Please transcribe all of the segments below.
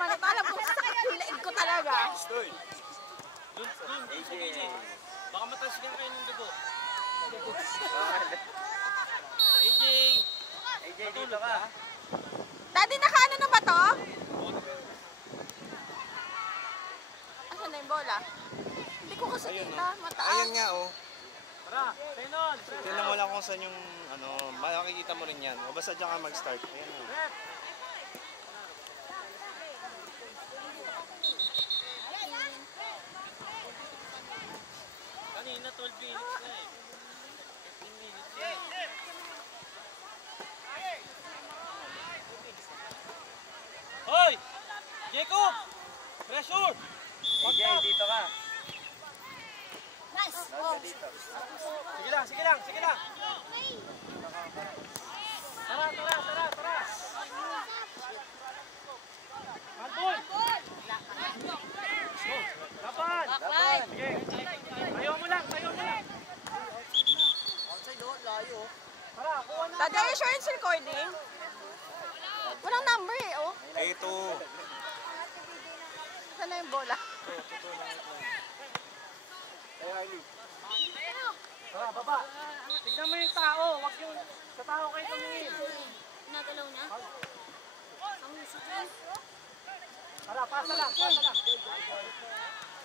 naman ito. Alam ko, sakit yung leeg ko talaga. Stoy. Dun sa gilid. Baka matasgan kayo ng dugo. AJ! AJ, dito ka. Daddy, nakaano na ba to? Asan na yung bola? Hindi ko kasi kita. Mataas. Ayan nga, oh. Tara, Senon! Tingnan mo lang kung saan yung, ano, makikita mo rin yan. O basta dyan ka mag-start. Ayan, oh. Kanina 12 minutes na eh. 15 minutes na eh. Hoy! Jacob! Pressure! AJ, dito ka. Nice. Dito. Sige lang, sige lang, sige lang. Tara, tara, tara, tara. Handball! Laban! Laban! Sige. Tayo mo lang, tayo mo lang. Outside doon, layo. Tara, kuha na. Daddy, are you sure it's recording? Walang number eh, oh. Ito. Saan na yung bola? Tara, baba. Tignan mo yung tao, wag yung sa tao kayo tumingin. Nagalaw niya? Ang usok yan. Tara, pasa lang, pasa lang.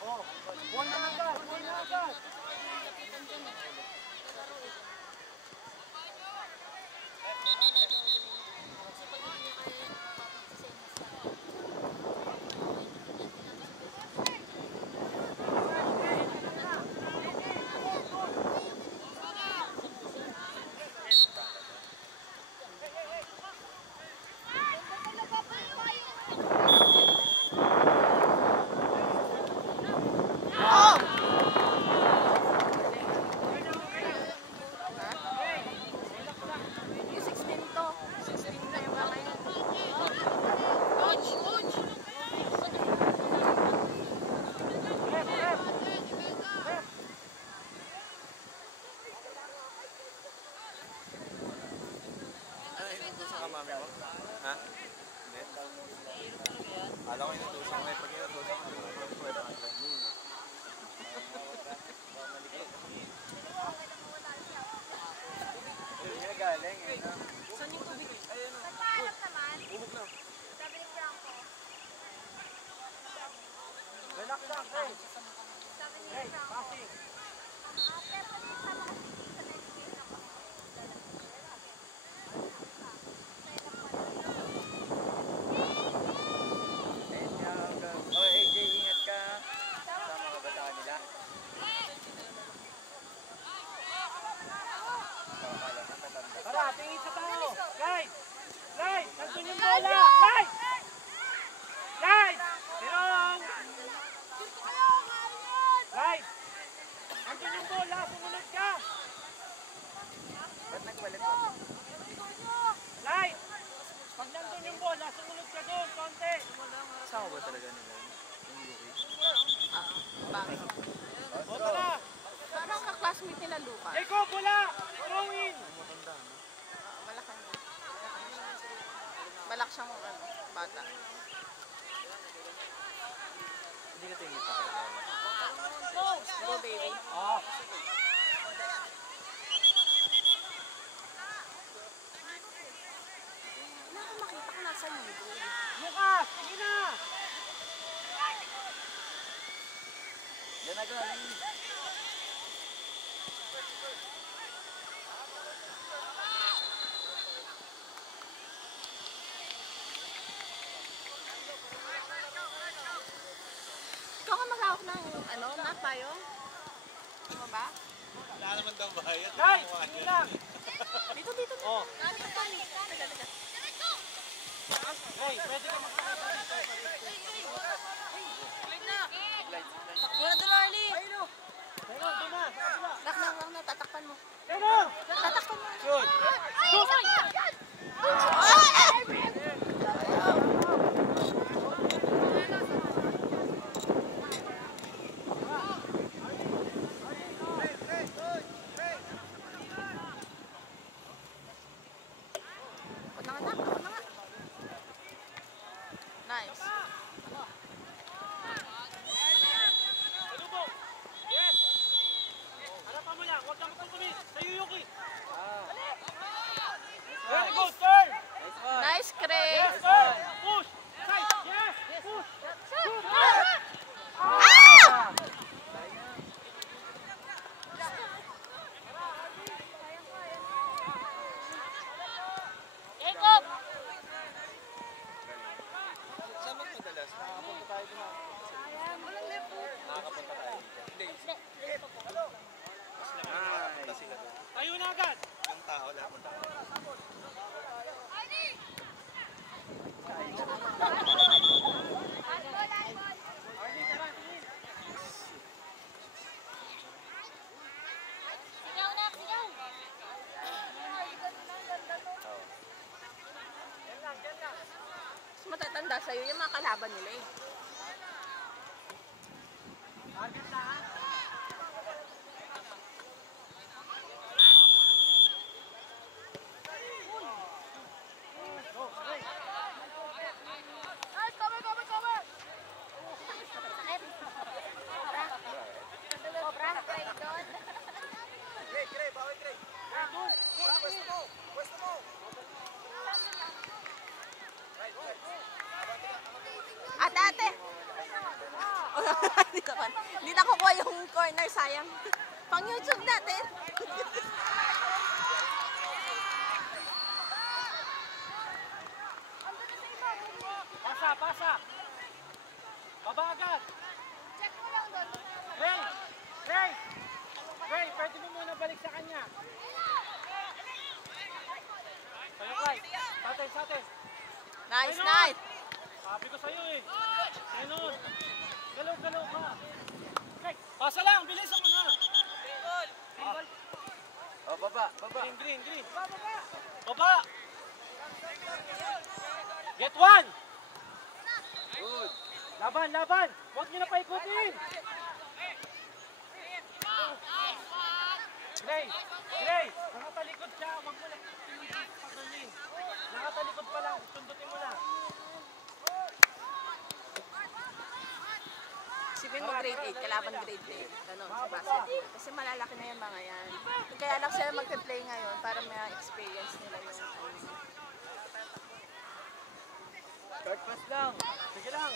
Oh, buwan na agad, buwan na agad. Mami mo? Ha? Hindi? Alam ko inutusan ko eh. Pag inutusan ko, inutusan ko eh. Hindi na galing eh. Saan yung tubig? Ayun o. Nagpahanap naman. Bumog na. Sabi ni Franco. Relax lang, hey. Sabi ni Hey, Franco. passing. Ate, pwede sama kasi sa medication ako. Oh, AJ, ingat ka. Sama ka ba sa kanila? Tara, tingin sa tao. Guys! Guys! Nandun yung bola! Guys! Guys! Tirong! Guys! Nandun yung bola! Sumunod ka! Ba't nagpalit mo? Guys! Pag nandun yung bola, sumunod ka doon, konti! Kasama ba talaga nila? Yung Yuki? Bakit? O tara! Parang ka-classmate nila Lucas. Jacob, bola! Throw in! Matanda, no? Malakan niya. Balak siyang bata. Hindi ka tingin pa talaga. Go, baby. Ah! Wala akong makita kung nasa libo. Lucas! Sige na! Yan na galing. Ikaw ka maghawak ng map tayo? Ano ba? Wala naman daw bayad. Guys! Sige lang! Dito, dito. Oh! Teka. Hey, pwede ka magpakita dito. Takbo na doon, Arlie. Pero, doon na! Sa kabila! Nak, tatakpan mo. Pero! Tatakpan mo. Shoot! Ako na nga. Nice. nakapunta tayo dito. Hindi. Punta sila doon. Tayo na agad! Yung tao lahat punta. Sigaw na, sigaw. Mas matatanda sa'yo yung mga kalaban nila eh. Target na ha? Cobra, kayo doon. Ate, ate! Hindi nakukuha yung corner, sayang. Pang YouTube natin. Pasa, pasa! Baba agad! Check mo lang doon. Ray! Ray! Ray, pwede mo muna balik sa kanya. Tayo, Clay. Sa atin, sa atin. Nice, nice. Sabi ko sa'yo eh. Ganun. Galaw-galaw ka. Okay, pasa lang. Bilisan mo na. Oh, baba, baba. Green, green, green. Baba, baba. Get one. Good. Laban, laban. Huwag niyo na paikutin. Gray, Gray. Nakatalikod siya. Huwag mo lang pagdaling. Nakatalikod pa lang. Sundutin mo na. Isipin mo grade 8, kalaban grade 8. Ganon, sa basketball. Kasi malalaki na yung mga yan. Kaya lang sila magpe-play ngayon para may experience nila yung Short pass lang. Sige lang.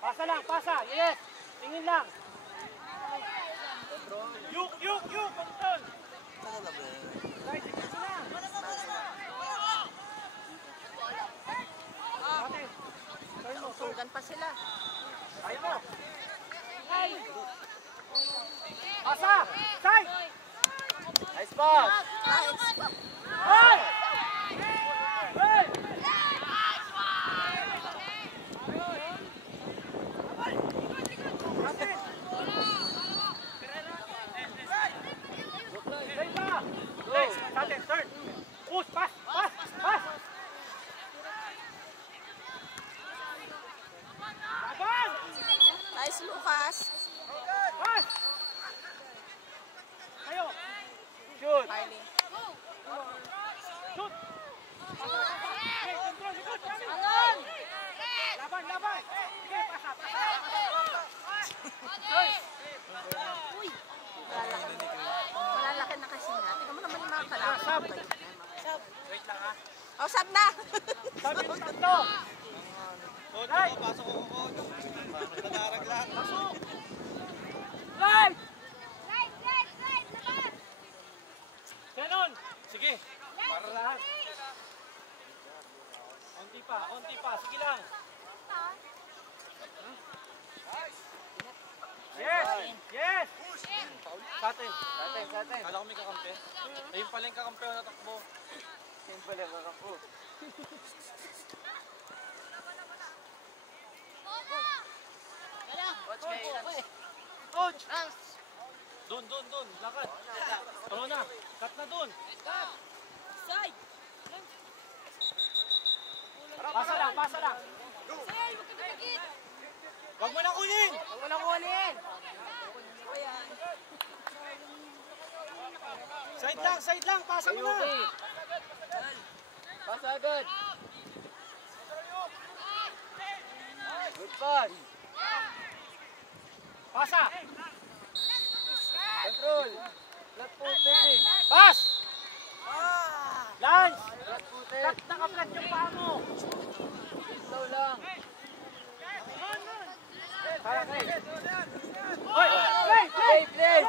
Pasa lang, pasa. Yes. Tingin lang. Yuk, yuk, yuk. Control. Saka na ba yan? Guys, sige lang. Ate. Turn mo, turn. sugan pa sila. Ayaw mo. Pasa. Side. Nice pass! Nice. Hey! Hey! Ate. Side pa. Next. Ate, turn. Push, pass, pass, pass. Laban! Nice, Lucas. Pass! Kayo. Shoot! Harley. Shoot! Okay, control, likod. Anon! Laban, laban. Sige, pasa, pasa. Hey! Malalaki na kasi nga. Tingnan mo naman yung mga kalaban. Sab. Wait lang ha. Oh, sab na. Sabi mo tatlo. Hey! Pasok ko ko. Nadarag lang. Pasok! Right! Right, right, right, labas! Ganon. Sige. Para lahat. Onti pa, onti pa. Sige lang. Yes! Yes! Sa atin. Sa atin. Kala ko may kakampi. Ayun pala yung kakampi na takbo. Simple lang ako. Coach! Doon, doon, doon. Lakad. Ano na? Cut na doon. Side. Pasa lang, pasa lang. Huwag mo na kunin! Huwag mo nang kunin. Side lang. Pasa mo na. Pass agad. Good pass. Pasa. Control. Flat footed eh. Pass! Lance! Flat footed. Naka-flat yung paa mo. Slow lang. Para kay. Hoy! Play! Play, play.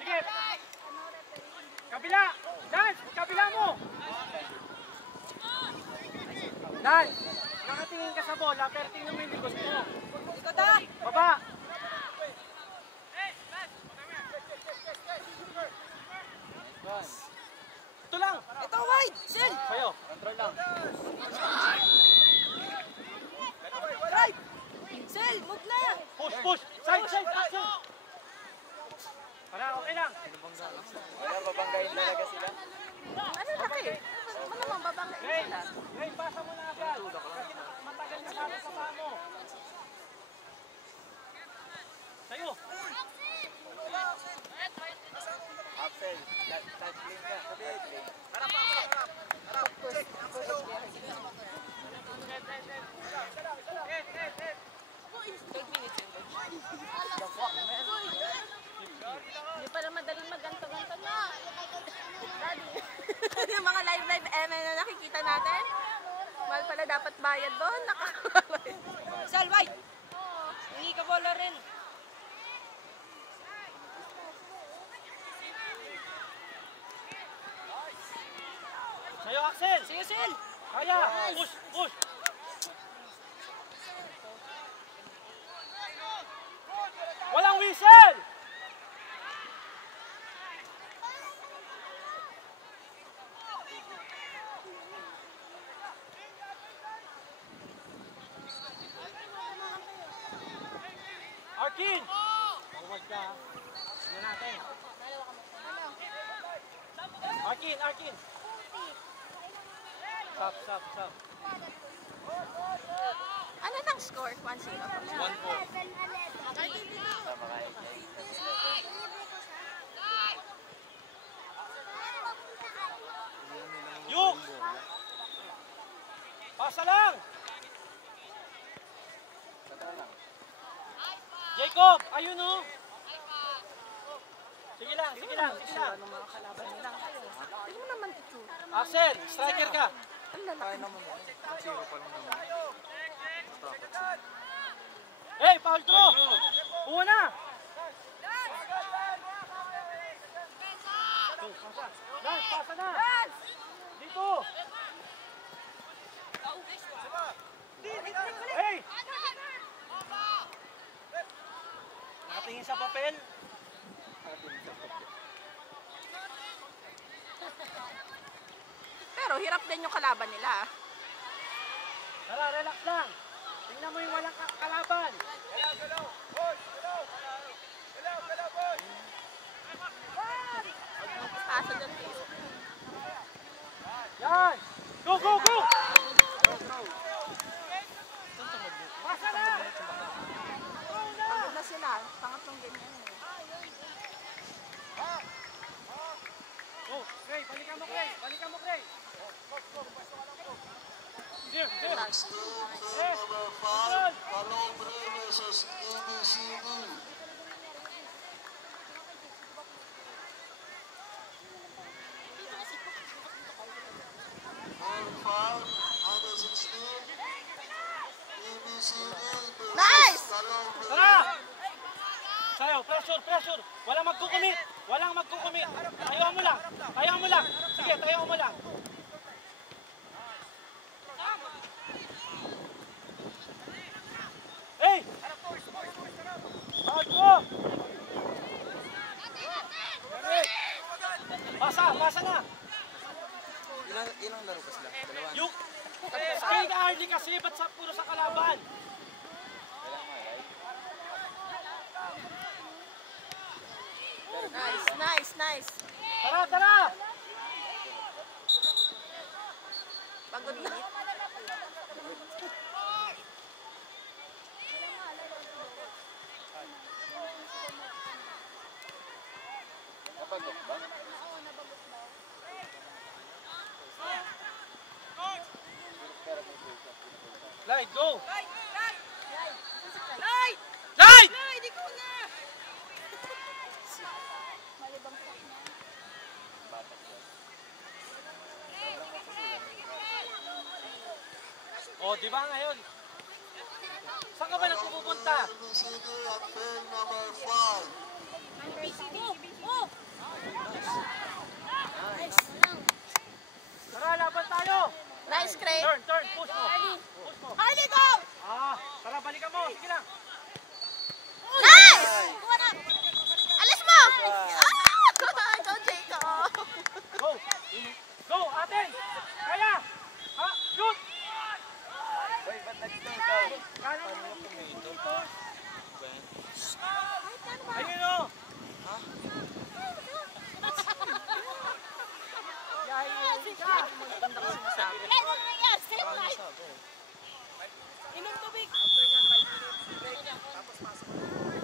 Sige! Kabila! Lance! Kabila mo! Dan, nakatingin ka sa bola, pero tingnan mo yung likod mo. Likod ah! Baba! Ito lang! Ito wide! Sel! Sa'yo. Control lang. Drive! Sel! Move na! Push, push! Side, side, side! Para, okay lang. Wala, babanggayin talaga sila. Ano laki? Ano naman babangga Gray, sila? Gray, pasa mo na agad. Kasi matagal na sabi sa paa mo. Sa'yo. Absel, touch lane ka. Touch lane. Hindi pala madaling maganto-ganto na. Daddy. Yung mga live ML na nakikita natin. Mahal pala dapat bayad doon. Sel, wide! Hindi ka bola rin. Sa'yo, Axel. Sige, Sel! Kaya. Push, push. Walang whistle! Arkin! Huwag ka. Ano natin? Arkin, Arkin! Stop, stop, stop. Ano nang score? 1-0. 1-4. Tama kayo. Yuk! Pasa lang! Jacob! Ayun o! Sige lang, sige lang, sige lang. Ano mga kalaban nila? Ano mo naman itsura? Axel, striker ka. Ang lalaki. naman yan. 1-0 pa lang naman. Matakot sila. Hey, foul throw! Buwa na! Go, pasa. Lance, pasa na! Dito! Hey! Nakatingin sa papel. Pero hirap din yung kalaban nila. Tara, relax lang. Tingnan mo yung walang kalaban. Pasa dyan. Yan! Go, go, go! Pasa na! Pagod na sila. Pangatlong ganyan eh. Oh, Gray, balikan mo, Gray. Balikan mo, Gray. Here, here. Next game, Yes. number 5, Calobre versus ABCD. Number 5, under 16, ABCD versus Nice! Calobre. Tara! Sayo, pressure, pressure. Walang magkukumit. Walang magkukumit. Tayo mo lang. Tayo mo lang. Sige, tayo mo lang. Hey! Bago! Pasa, pasa na. Ilang laro ba sila? Dalawa. Yung kay Arlie kasi, ba't sa puro sa kalaban? Nice, nice, nice. Tara, tara! Pagod na. Napagod ba? Light, go! Light! Light! Light! Ikaw na! Oh, di ba ngayon? Saan ka ba nagpupunta? ABCD at pin number 5. Tara, laban tayo! Nice, Craig. Turn, push mo! Maganda ko sinasabi. Ano nangyari? Save Ano life. sabi? Inom tubig. After niyan, 5 minutes break. Tapos pasok.